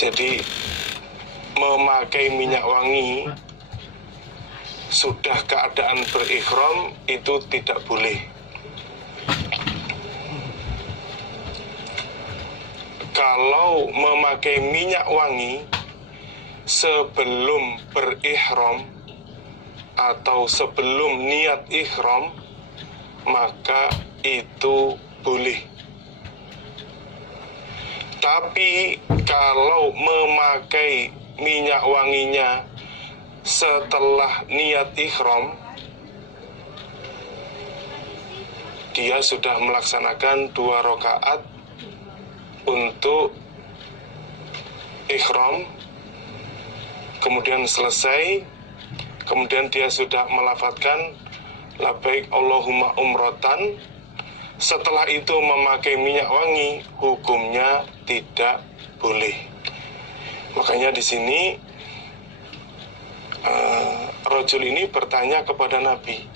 Jadi memakai minyak wangi sudah keadaan berihram itu tidak boleh. Kalau memakai minyak wangi sebelum berihram atau sebelum niat ihram, maka itu boleh. Tapi kalau memakai minyak wanginya setelah niat ihram, dia sudah melaksanakan 2 rakaat untuk ihram, kemudian selesai, kemudian dia sudah melafadzkan labbaik Allahumma umratan. Setelah itu memakai minyak wangi, hukumnya tidak boleh. Makanya di sini rajul ini bertanya kepada Nabi,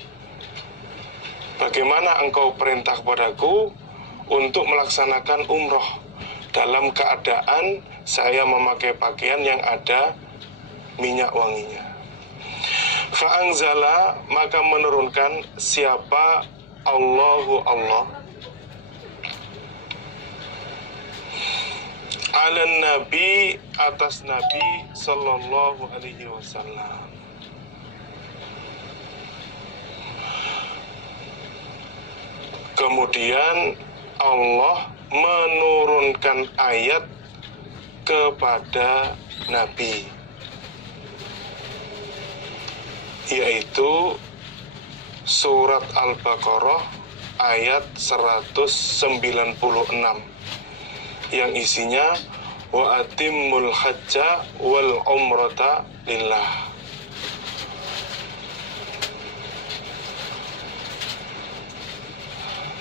bagaimana engkau perintah kepadaku untuk melaksanakan umroh dalam keadaan saya memakai pakaian yang ada minyak wanginya? Fa'anzala, maka menurunkan siapa Allahu Allah ala Nabi, atas Nabi sallallahu alaihi wasallam. Kemudian Allah menurunkan ayat kepada Nabi, yaitu surat Al-Baqarah ayat 196 yang isinya wa atimmul hajja wal umrata lillah.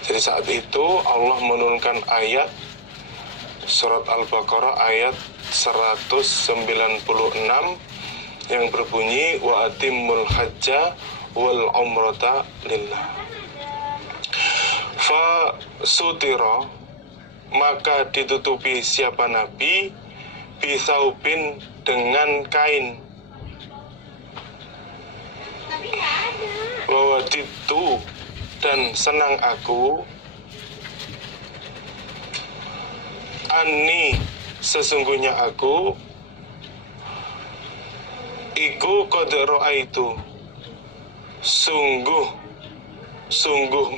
Jadi saat itu Allah menurunkan ayat surat Al-Baqarah ayat 196 yang berbunyi wa atimmul hajja wal umrata lillah. Fa sutira, maka ditutupi siapa Nabi bisaubin, dengan kain. Wa waditu, dan senang aku, anni, sesungguhnya aku, iku qad ra'aitu, sungguh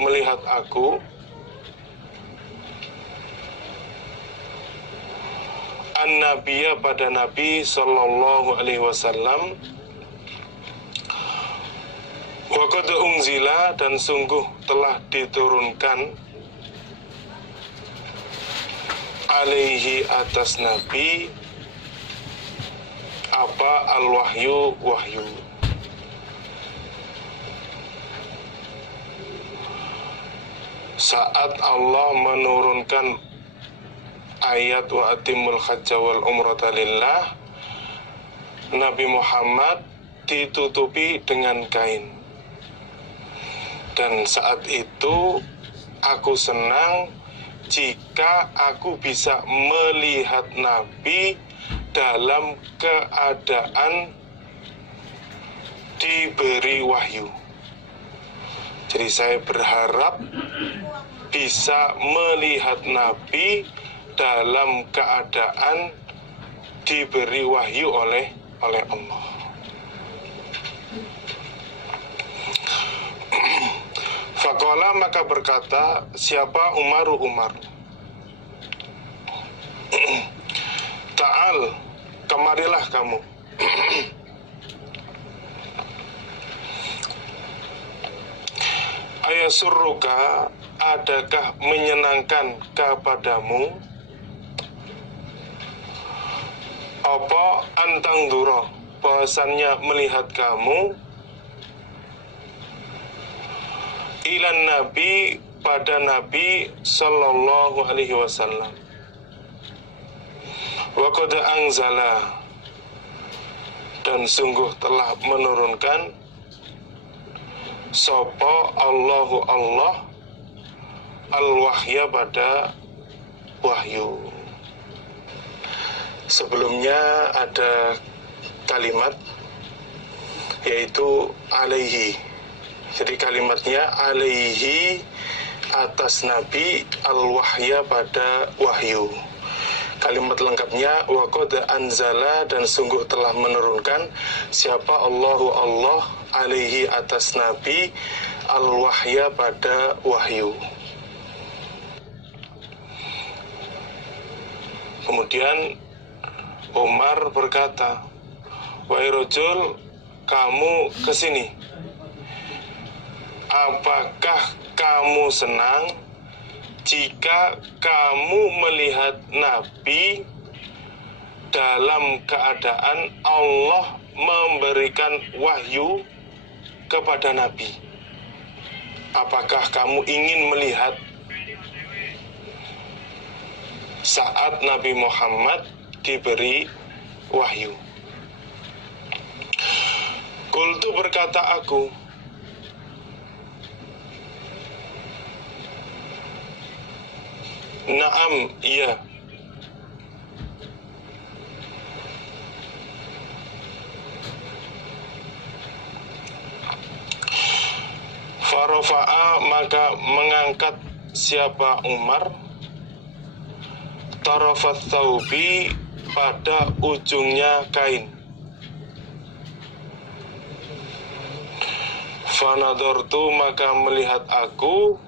melihat aku, an-nabiyya, pada Nabi sallallahu alaihi wasallam, wa qad unzila, dan sungguh telah diturunkan, alaihi, atas Nabi, apa, al-wahyu, wahyu. Saat Allah menurunkan ayat wa atimul hajja wal umrata lillah, Nabi Muhammad ditutupi dengan kain. Dan saat itu aku senang jika aku bisa melihat Nabi dalam keadaan diberi wahyu. Jadi saya berharap bisa melihat Nabi dalam keadaan diberi wahyu oleh Allah. Faqala, maka berkata siapa Umar, Ta'al, kemarilah kamu. Ayasurruka, adakah menyenangkan kepadamu, apa antang duro, bahwasannya melihat kamu, ilan Nabi, pada Nabi sallallahu alaihi wasallam, wa qad anzala, dan sungguh telah menurunkan sapa Allahu Allah al-wahya, pada wahyu. Sebelumnya ada kalimat yaitu alaihi. Jadi kalimatnya alaihi, atas Nabi, al-wahya pada wahyu. Kalimat lengkapnya waqad anzala, dan sungguh telah menurunkan siapa Allahu Allah alaihi, atas Nabi, al-wahya pada wahyu. Kemudian Umar berkata, wahai rajul, kamu kesini. Apakah kamu senang jika kamu melihat Nabi dalam keadaan Allah memberikan wahyu kepada Nabi? Apakah kamu ingin melihat saat Nabi Muhammad diberi wahyu? Qultu, berkata aku, na'am, iya. Farafa'a, maka mengangkat siapa Umar tarafat thawbi, pada ujungnya kain. Fanadortu, maka melihat aku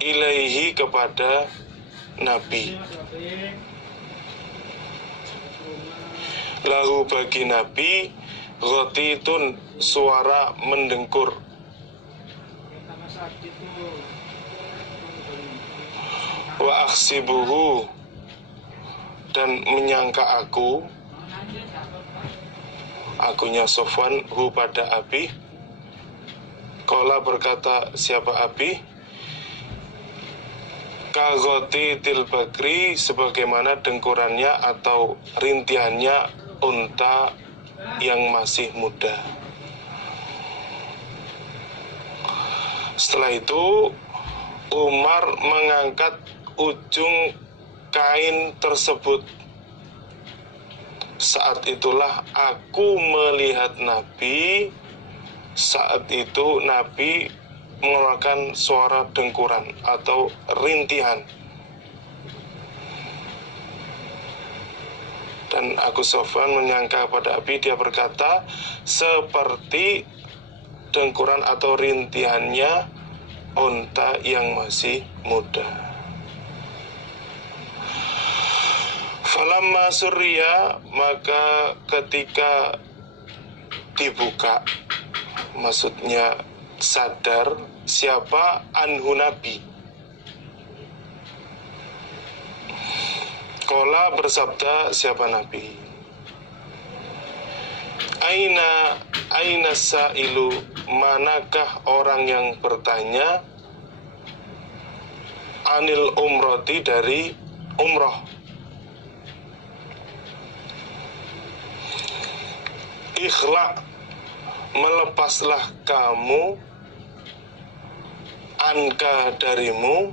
ilaihi, kepada Nabi. Lahu, bagi Nabi, ghotitun, suara mendengkur. Wa akhsibuhu, dan menyangka aku, akunya Sofwan, hu pada Abi. Qala, berkata siapa Abi, kagoti tilbakri, sebagaimana dengkurannya atau rintihannya unta yang masih muda. Setelah itu Umar mengangkat ujung kain tersebut. Saat itulah aku melihat Nabi. Saat itu Nabi mengeluarkan suara dengkuran atau rintihan. Dan aku Sofwan menyangka pada Abi, dia berkata seperti dengkuran atau rintihannya unta yang masih muda. Falamma surya, maka ketika dibuka, maksudnya sadar siapa anhu Nabi. Qala, bersabda siapa Nabi, Aina sa'ilu, manakah orang yang bertanya, anil umroti, dari umroh. Ikhla, melepaslah kamu, anka, darimu,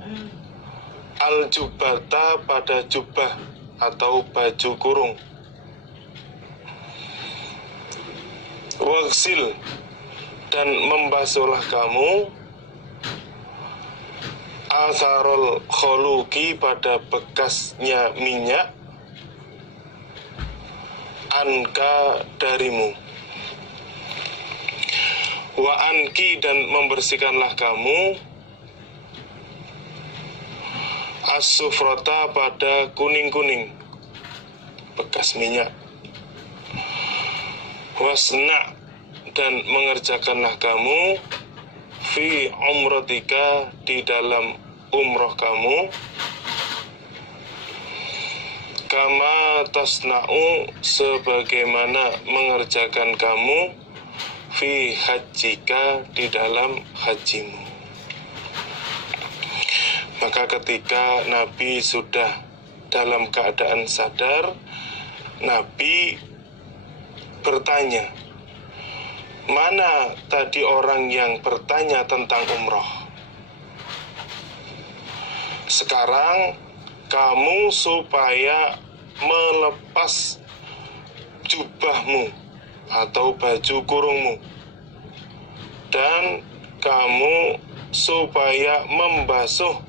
al-jubata, pada jubah atau baju kurung. Wagsil, dan membasuhlah kamu, atharul kholuki, pada bekasnya minyak, anka, darimu. Wa anki, dan membersihkanlah kamu, as-sufrata, pada kuning-kuning, bekas minyak. Wasna, dan mengerjakanlah kamu, fi umratika, di dalam umroh kamu, kama tasna'u, sebagaimana mengerjakan kamu, fi hajjika, di dalam hajimu. Maka ketika Nabi sudah dalam keadaan sadar, Nabi bertanya, mana tadi orang yang bertanya tentang umroh? Sekarang kamu supaya melepas jubahmu atau baju kurungmu, dan kamu supaya membasuh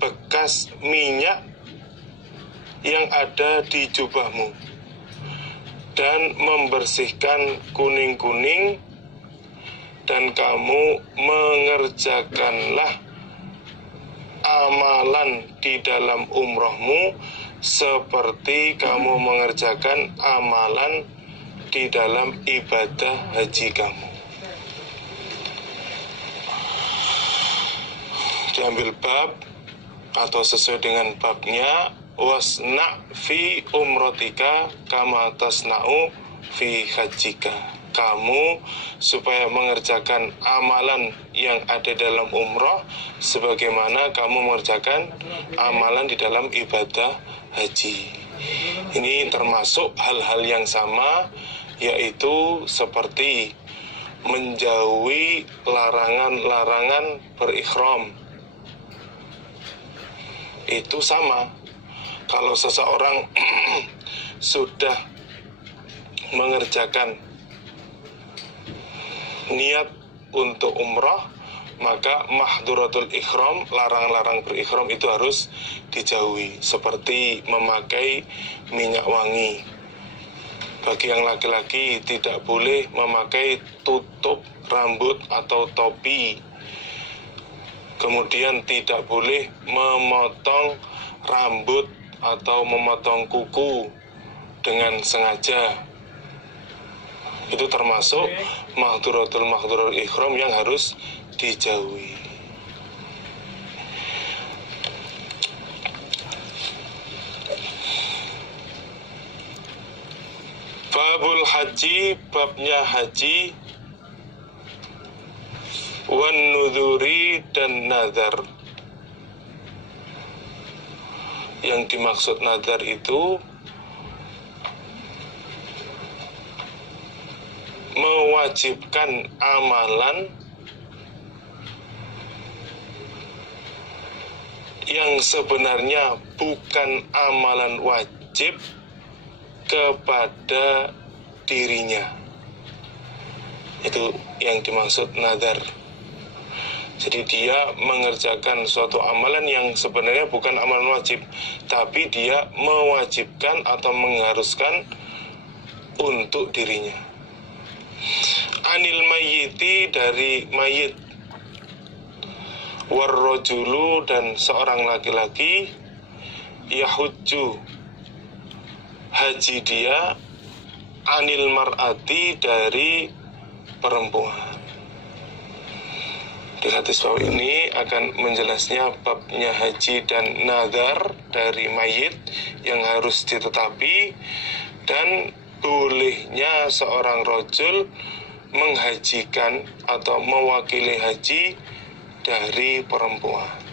bekas minyak yang ada di jubahmu, dan membersihkan kuning-kuning, dan kamu mengerjakanlah amalan di dalam umrohmu seperti kamu mengerjakan amalan di dalam ibadah haji kamu. Diambil bab atau sesuai dengan babnya, wasna fi umrotika kama tasna'u fi hajjika. Kamu supaya mengerjakan amalan yang ada dalam umroh sebagaimana kamu mengerjakan amalan di dalam ibadah haji. Ini termasuk hal-hal yang sama, yaitu seperti menjauhi larangan-larangan berikhram. Itu sama. Kalau seseorang sudah mengerjakan niat untuk umrah, maka mahduratul ikhram, larang-larang berikhram itu harus dijauhi, seperti memakai minyak wangi. Bagi yang laki-laki tidak boleh memakai tutup rambut atau topi. Kemudian tidak boleh memotong rambut atau memotong kuku dengan sengaja. Itu termasuk mahduratul ikhram yang harus dijauhi. Babul haji, babnya haji, wan nuduri, dan nazar. Yang dimaksud nazar itu mewajibkan amalan yang sebenarnya bukan amalan wajib kepada dirinya. Itu yang dimaksud nazar. Jadi dia mengerjakan suatu amalan yang sebenarnya bukan amalan wajib, tapi dia mewajibkan atau mengharuskan untuk dirinya. Anil mayyiti, dari mayit, warrojulu, dan seorang laki-laki, yahujju, haji dia, anil mar'ati, dari perempuan. Di hadis bawah ini akan menjelasnya babnya haji dan nazar dari mayit yang harus ditetapi, dan bolehnya seorang rajul menghajikan atau mewakili haji dari perempuan.